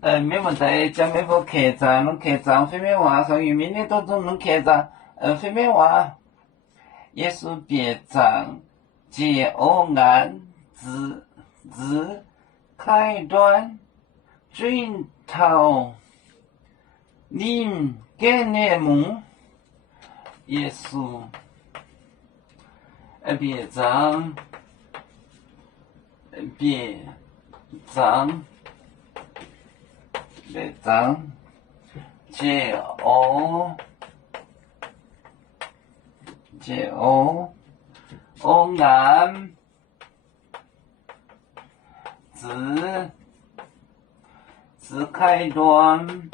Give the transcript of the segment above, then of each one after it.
没问题，讲没部客栈，侬客栈飞面话，所以明年都做侬客栈，飞面话，耶稣别章，解欧安子开端，转头临概念梦，耶稣别章别章。别章，解欧安子开端，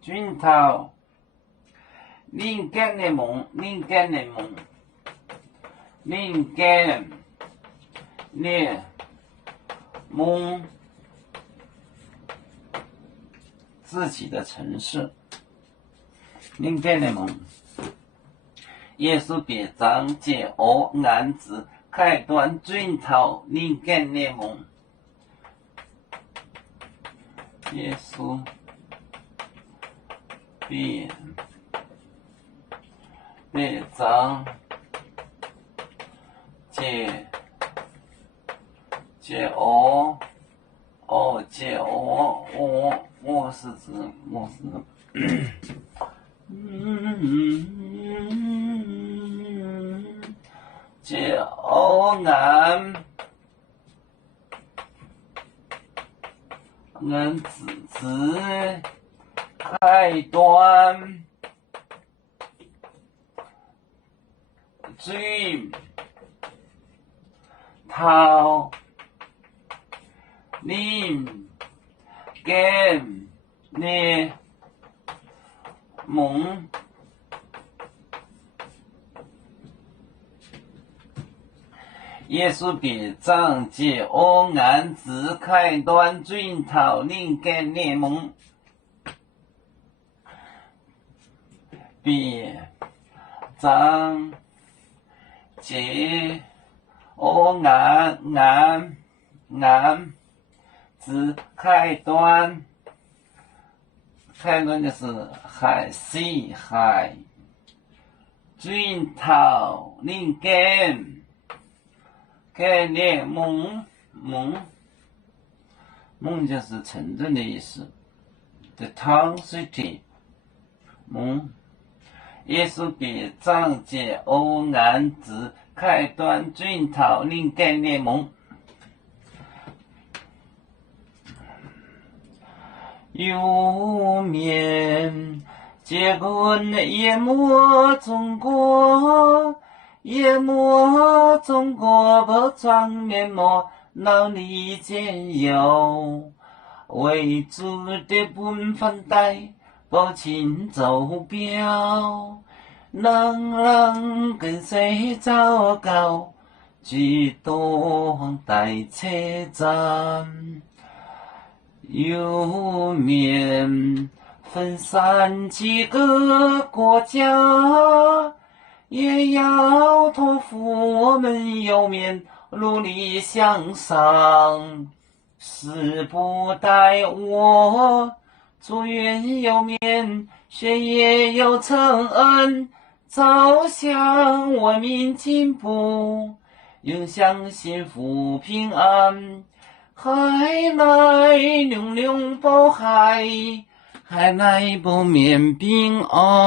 转头。灵感的梦，自己的城市，灵感的梦。耶稣别章解欧安子开端转头灵感的梦。耶稣别章解欧是指解欧安子开端转头临概念梦。耶稣别章解欧安子开端转头临概念梦。别章解欧安子开端就是海转头临概念梦就是城镇的意思 ，the town city 梦。耶稣别章解欧安子开端转头临概念梦。有面结棍淹没中国，不装面目，脑里间有为主的本分带，不请走标，人跟谁糟糕，几多待车站。有面分散几个国家，也要托付我们有面努力向上。时不待我祝愿有面学业有成恩，朝向文明进步，影响幸福平安。海来龙龙保海，海来不免平安。